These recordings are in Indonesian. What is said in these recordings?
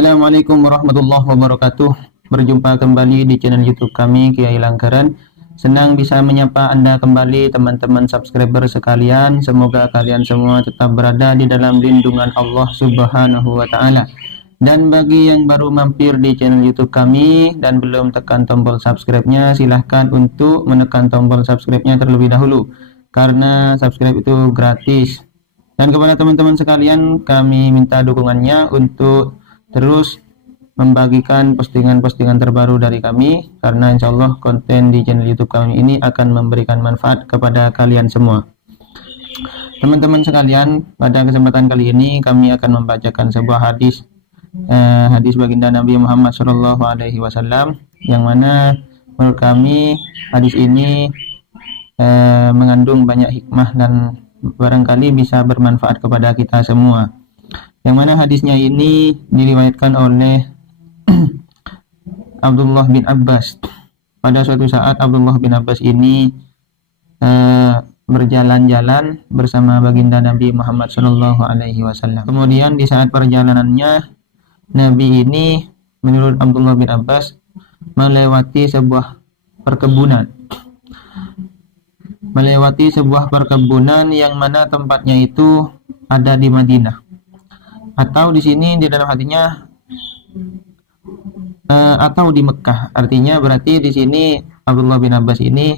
Assalamualaikum warahmatullahi wabarakatuh. Berjumpa kembali di channel YouTube kami, Kiai Langgaran. Senang bisa menyapa Anda kembali, teman-teman subscriber sekalian. Semoga kalian semua tetap berada di dalam lindungan Allah Subhanahu wa Ta'ala. Dan bagi yang baru mampir di channel YouTube kami dan belum tekan tombol subscribe-nya, silahkan untuk menekan tombol subscribe-nya terlebih dahulu, karena subscribe itu gratis. Dan kepada teman-teman sekalian, kami minta dukungannya untuk terus membagikan postingan-postingan terbaru dari kami, karena insya Allah konten di channel YouTube kami ini akan memberikan manfaat kepada kalian semua. Teman-teman sekalian, pada kesempatan kali ini kami akan membacakan sebuah hadis baginda Nabi Muhammad SAW, yang mana menurut kami hadis ini mengandung banyak hikmah dan barangkali bisa bermanfaat kepada kita semua. Yang mana hadisnya ini diriwayatkan oleh Abdullah bin Abbas. Pada suatu saat Abdullah bin Abbas ini berjalan-jalan bersama baginda Nabi Muhammad SAW. Kemudian di saat perjalanannya, Nabi ini menurut Abdullah bin Abbas melewati sebuah perkebunan. Yang mana tempatnya itu ada di Madinah. Atau di sini di dalam hatinya atau di Mekah. Artinya berarti di sini Abdullah bin Abbas ini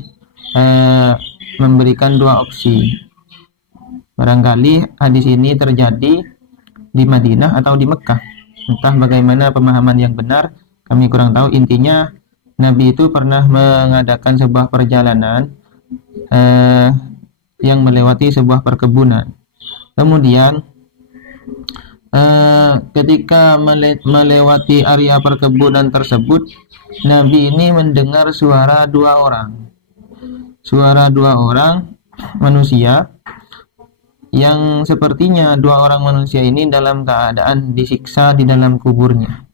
memberikan dua opsi. Barangkali hadis ini terjadi di Madinah atau di Mekah. Entah bagaimana pemahaman yang benar, kami kurang tahu. Intinya Nabi itu pernah mengadakan sebuah perjalanan yang melewati sebuah perkebunan. Kemudian ketika melewati area perkebunan tersebut, Nabi ini mendengar suara dua orang manusia, yang sepertinya dua orang manusia ini dalam keadaan disiksa di dalam kuburnya.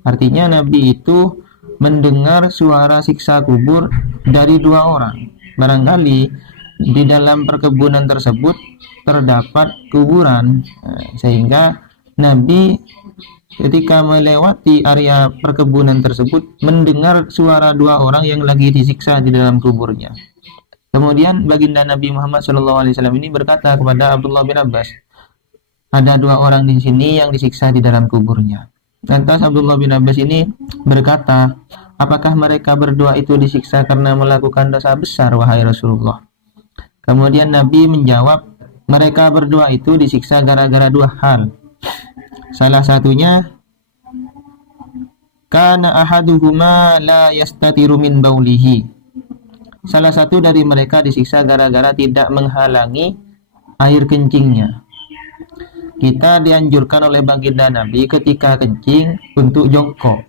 Artinya Nabi itu mendengar suara siksa kubur dari dua orang. Barangkali di dalam perkebunan tersebut terdapat kuburan, sehingga Nabi ketika melewati area perkebunan tersebut mendengar suara dua orang yang lagi disiksa di dalam kuburnya. Kemudian baginda Nabi Muhammad SAW ini berkata kepada Abdullah bin Abbas, ada dua orang di sini yang disiksa di dalam kuburnya. Lantas Abdullah bin Abbas ini berkata, apakah mereka berdua itu disiksa karena melakukan dosa besar, wahai Rasulullah? Kemudian Nabi menjawab, mereka berdua itu disiksa gara-gara dua hal. Salah satunya, kana ahaduhuma la yastatiru min baulihi. Salah satu dari mereka disiksa gara-gara tidak menghalangi air kencingnya. Kita dianjurkan oleh baginda Nabi ketika kencing untuk jongkok.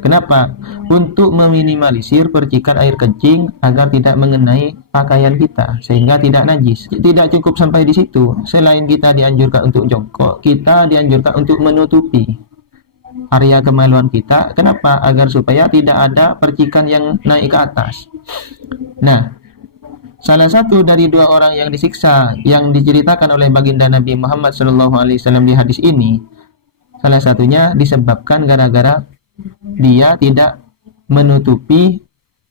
Kenapa? Untuk meminimalisir percikan air kencing agar tidak mengenai pakaian kita sehingga tidak najis. Tidak cukup sampai di situ. Selain kita dianjurkan untuk jongkok, kita dianjurkan untuk menutupi area kemaluan kita. Kenapa? Agar supaya tidak ada percikan yang naik ke atas. Nah, salah satu dari dua orang yang disiksa yang diceritakan oleh baginda Nabi Muhammad SAW di hadis ini, salah satunya disebabkan gara-gara dia tidak menutupi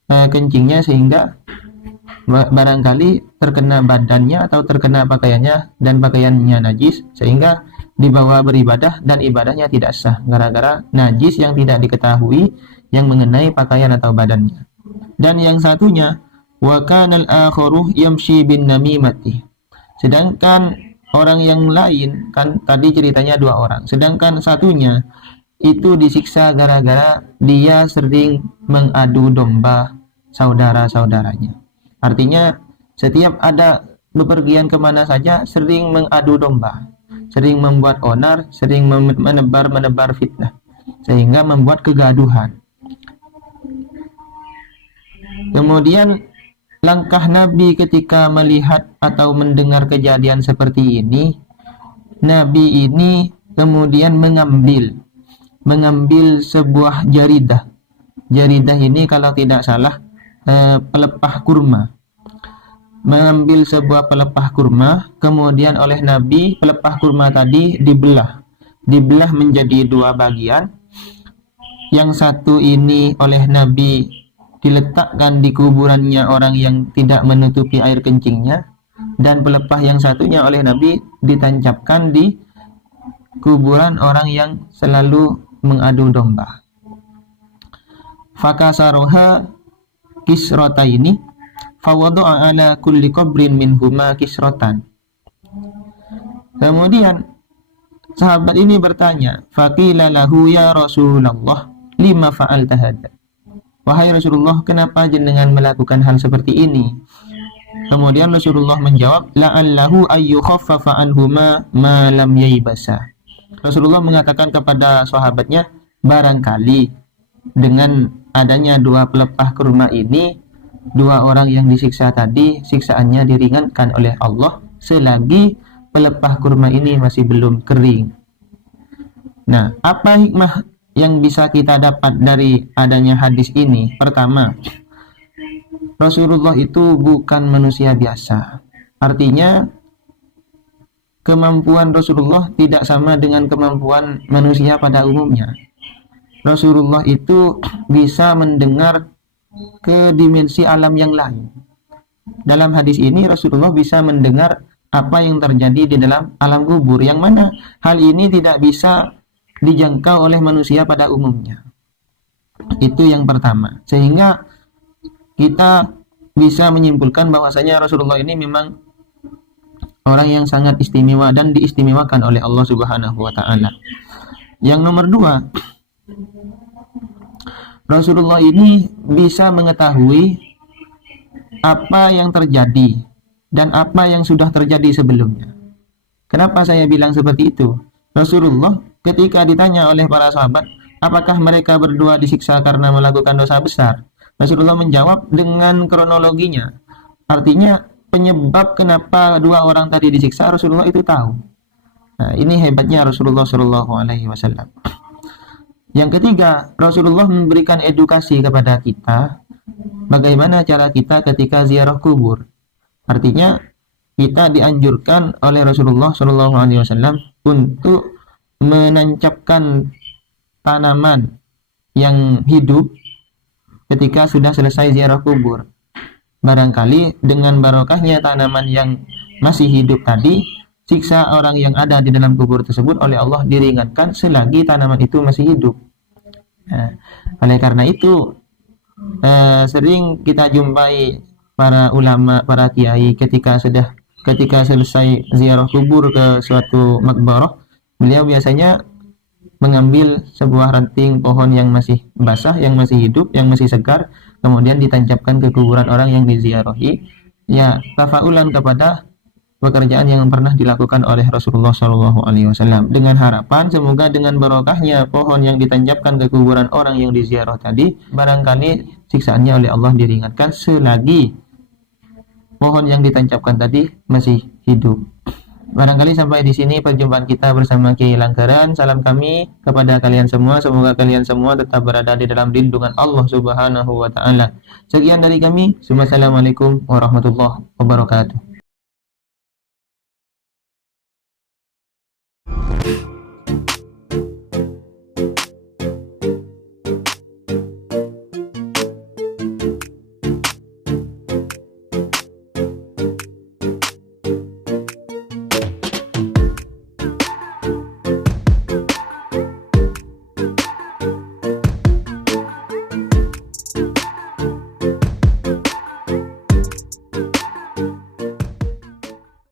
kencingnya, sehingga barangkali terkena badannya atau terkena pakaiannya dan pakaiannya najis, sehingga dibawa beribadah dan ibadahnya tidak sah gara-gara najis yang tidak diketahui yang mengenai pakaian atau badannya. Dan yang satunya, wa kanal akharu yamshi bin namimati. Sedangkan orang yang lain, kan tadi ceritanya dua orang, sedangkan satunya itu disiksa gara-gara dia sering mengadu domba saudara-saudaranya. Artinya setiap ada bepergian kemana saja sering mengadu domba, sering membuat onar, sering menebar fitnah, sehingga membuat kegaduhan. Kemudian langkah Nabi ketika melihat atau mendengar kejadian seperti ini, Nabi ini kemudian mengambil sebuah jaridah. Jaridah ini kalau tidak salah pelepah kurma. Mengambil sebuah pelepah kurma, kemudian oleh Nabi pelepah kurma tadi dibelah dibelah menjadi dua bagian. Yang satu ini oleh Nabi diletakkan di kuburannya orang yang tidak menutupi air kencingnya, dan pelepah yang satunya oleh Nabi ditancapkan di kuburan orang yang selalu mengadu domba. Fakasaroha kisrotaini fawadu'a ala kulli qabrin minhuma kisrotan. Kemudian sahabat ini bertanya, faqila lahu ya Rasulullah lima fa'alta hadza. Wahai Rasulullah, kenapa jenengan melakukan hal seperti ini? Kemudian Rasulullah menjawab, la'allahu ayyukhaffafa anhuma ma lam yaibasa. Rasulullah mengatakan kepada sahabatnya, barangkali dengan adanya dua pelepah kurma ini, dua orang yang disiksa tadi, siksaannya diringankan oleh Allah selagi pelepah kurma ini masih belum kering. Nah, apa hikmah yang bisa kita dapat dari adanya hadis ini? Pertama, Rasulullah itu bukan manusia biasa. Artinya, kemampuan Rasulullah tidak sama dengan kemampuan manusia pada umumnya. Rasulullah itu bisa mendengar ke dimensi alam yang lain. Dalam hadis ini Rasulullah bisa mendengar apa yang terjadi di dalam alam kubur, yang mana hal ini tidak bisa dijangkau oleh manusia pada umumnya. Itu yang pertama. Sehingga kita bisa menyimpulkan bahwasanya Rasulullah ini memang orang yang sangat istimewa dan diistimewakan oleh Allah Subhanahu wa taala. Yang nomor dua, Rasulullah ini bisa mengetahui apa yang terjadi dan apa yang sudah terjadi sebelumnya. Kenapa saya bilang seperti itu? Rasulullah ketika ditanya oleh para sahabat, apakah mereka berdua disiksa karena melakukan dosa besar? Rasulullah menjawab dengan kronologinya. Artinya penyebab kenapa dua orang tadi disiksa Rasulullah itu tahu. Nah, ini hebatnya Rasulullah Shallallahu Alaihi Wasallam. Yang ketiga, Rasulullah memberikan edukasi kepada kita bagaimana cara kita ketika ziarah kubur. Artinya kita dianjurkan oleh Rasulullah Shallallahu Alaihi Wasallam untuk menancapkan tanaman yang hidup ketika sudah selesai ziarah kubur. Barangkali dengan barokahnya tanaman yang masih hidup tadi, siksa orang yang ada di dalam kubur tersebut oleh Allah diringankan selagi tanaman itu masih hidup. Nah, oleh karena itu sering kita jumpai para ulama, para kiai ketika selesai ziarah kubur ke suatu makbarah, beliau biasanya mengambil sebuah ranting pohon yang masih basah, yang masih hidup, yang masih segar, kemudian ditancapkan ke kuburan orang yang diziarahi, ya tafaulan kepada pekerjaan yang pernah dilakukan oleh Rasulullah SAW, dengan harapan semoga dengan barokahnya pohon yang ditancapkan ke kuburan orang yang diziarah tadi, barangkali siksaannya oleh Allah diringankan selagi pohon yang ditancapkan tadi masih hidup. Barangkali sampai di sini perjumpaan kita bersama Kiai Langgaran. Salam kami kepada kalian semua. Semoga kalian semua tetap berada di dalam lindungan Allah Subhanahu wa taala. Sekian dari kami. Wassalamualaikum warahmatullahi wabarakatuh.